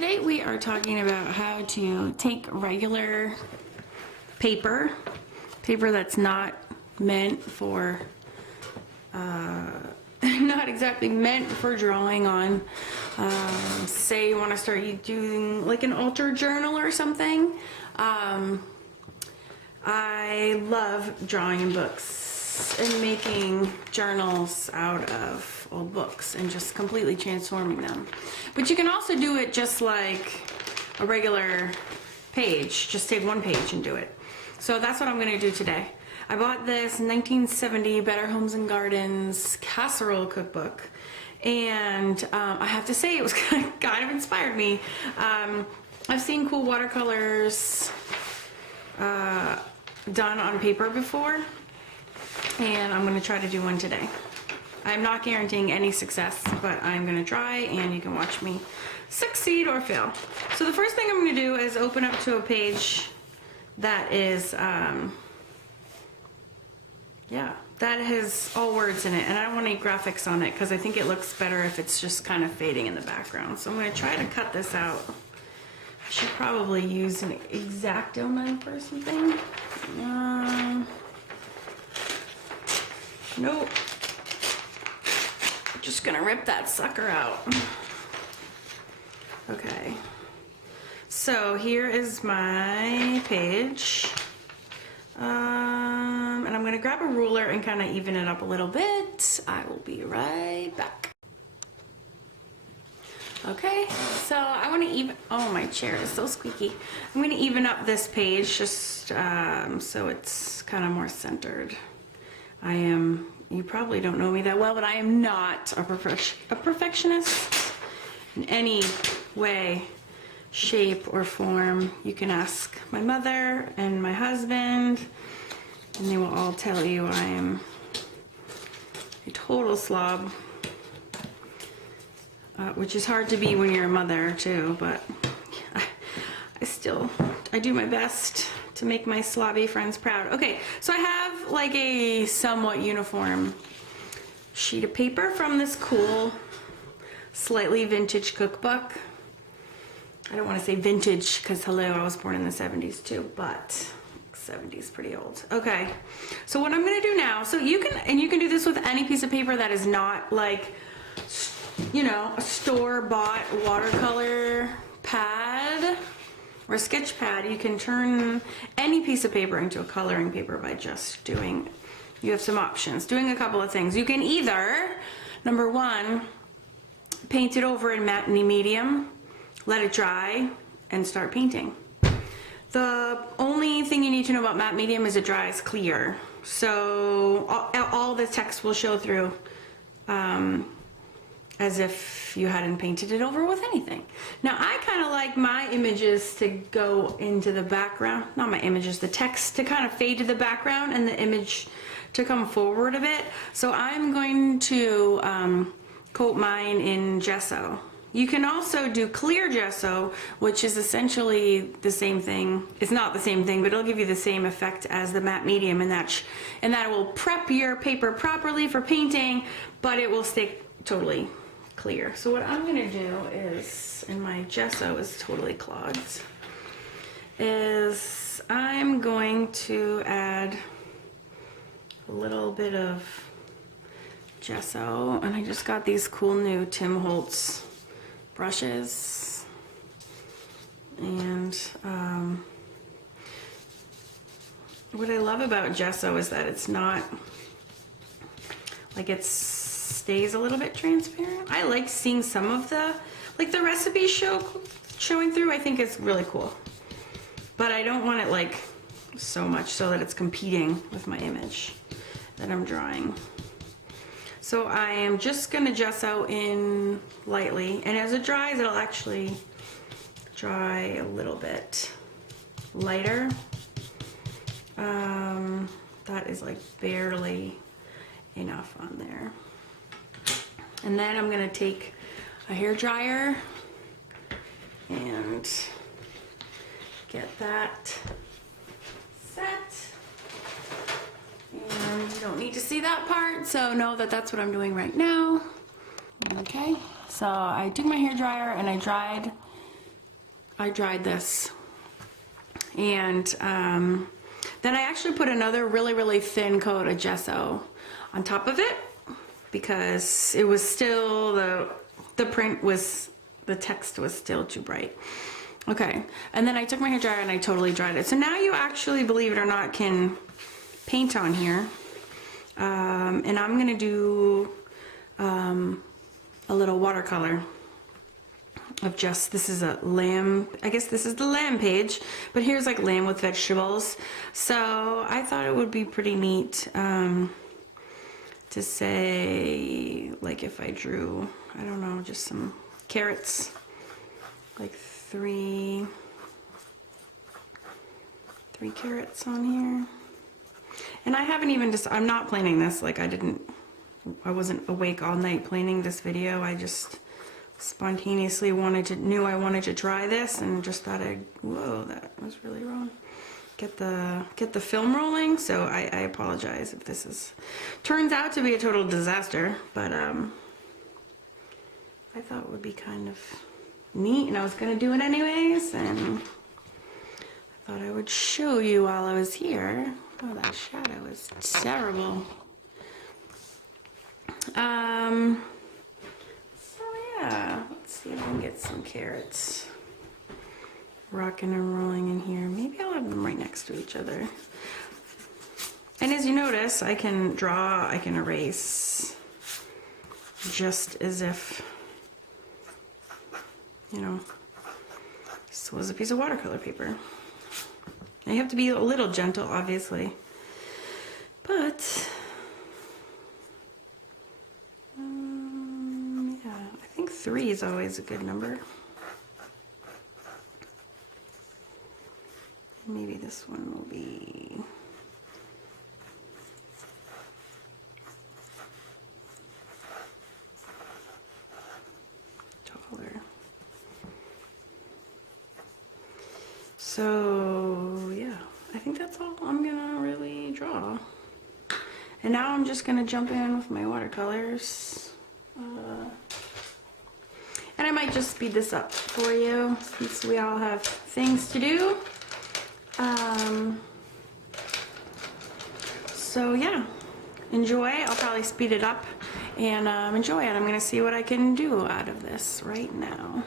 today we are talking about how to take regular paper that's not meant for, not exactly meant for drawing on. Say you want to start doing like an altar journal or something. I love drawing in books and making journals out of old books and just completely transforming them. But you can also do it just like a regular page. Just take one page and do it. So that's what I'm going to do today. I bought this 1970 Better Homes and Gardens casserole cookbook, and I have to say it was kind of inspired me. I've seen cool watercolors done on paper before, and I'm going to try to do one today. I'm not guaranteeing any success, but I'm going to try, and you can watch me succeed or fail. So the first thing I'm going to do is open up to a page that is that has all words in it, and I don't want any graphics on it because I think it looks better if it's just kind of fading in the background. So I'm going to try to cut this out. I should probably use an X-Acto knife or something. Nope. Just gonna rip that sucker out. Okay. So here is my page. And I'm gonna grab a ruler and kind of even it up a little bit. I will be right back. Okay, so I want to even, oh, my chair is so squeaky. I'm going to even up this page just so it's kind of more centered. You probably don't know me that well, but I am not a perfectionist in any way, shape, or form. You can ask my mother and my husband, and they will all tell you I am a total slob. Which is hard to be when you're a mother too, but I do my best to make my slobby friends proud. Okay, so I have like a somewhat uniform sheet of paper from this cool, slightly vintage cookbook. I don't want to say vintage because hello, I was born in the 70s too, but 70s pretty old. Okay, so what I'm gonna do now, so you can do this with any piece of paper that is not like, you know, a store-bought watercolor pad or a sketch pad. You can turn any piece of paper into a coloring paper by just doing, you have some options, doing a couple of things. You can either, number one, paint it over in matte medium, let it dry, and start painting. The only thing you need to know about matte medium is it dries clear. So all the text will show through as if you hadn't painted it over with anything. Now I kind of like my images to go into the background, not my images, the text to kind of fade to the background and the image to come forward a bit. So I'm going to coat mine in gesso. You can also do clear gesso, which is essentially the same thing. It's not the same thing, but it'll give you the same effect as the matte medium, and that will prep your paper properly for painting, but it will stay totally clear. So what I'm gonna do is, and my gesso is totally clogged, is I'm going to add a little bit of gesso, and I just got these cool new Tim Holtz brushes, and what I love about gesso is that it's not like stays a little bit transparent. I like seeing some of the recipes showing through. I think it's really cool, but I don't want it like so much so that it's competing with my image that I'm drawing. So I am just gonna gesso in lightly, and as it dries, it'll actually dry a little bit lighter. That is like barely enough on there. And then I'm gonna take a hair dryer and get that set. And you don't need to see that part, so know that that's what I'm doing right now. Okay, so I took my hair dryer and I dried I dried this. And then I actually put another really, really thin coat of gesso on top of it because it was still, the print was, the text was still too bright. Okay, and then I took my hair dryer and I totally dried it. So now you actually, believe it or not, can paint on here. And I'm gonna do a little watercolor of just, this is a lamb, I guess this is the lamb page, but here's like lamb with vegetables. So I thought it would be pretty neat to say, like if I drew, I don't know, just some carrots, like three carrots on here. And I haven't even just, I'm not planning this, like I wasn't awake all night planning this video. I just spontaneously knew I wanted to try this and just thought whoa, that was really wrong. Get the film rolling. So I apologize if this turns out to be a total disaster, but I thought it would be kind of neat and I was gonna do it anyways, and I thought I would show you while I was here. Oh, that shadow is terrible. So yeah, let's see if I can get some carrots rocking and rolling in here. Maybe I'll have them right next to each other. And as you notice, I can draw, I can erase, just as if, you know, this was a piece of watercolor paper. Now you have to be a little gentle, obviously, but yeah, I think 3 is always a good number. Maybe this one will be taller. So yeah, I think that's all I'm gonna really draw. And now I'm just gonna jump in with my watercolors. And I might just speed this up for you since we all have things to do. So yeah, enjoy. I'll probably speed it up and enjoy it. I'm gonna see what I can do out of this right now.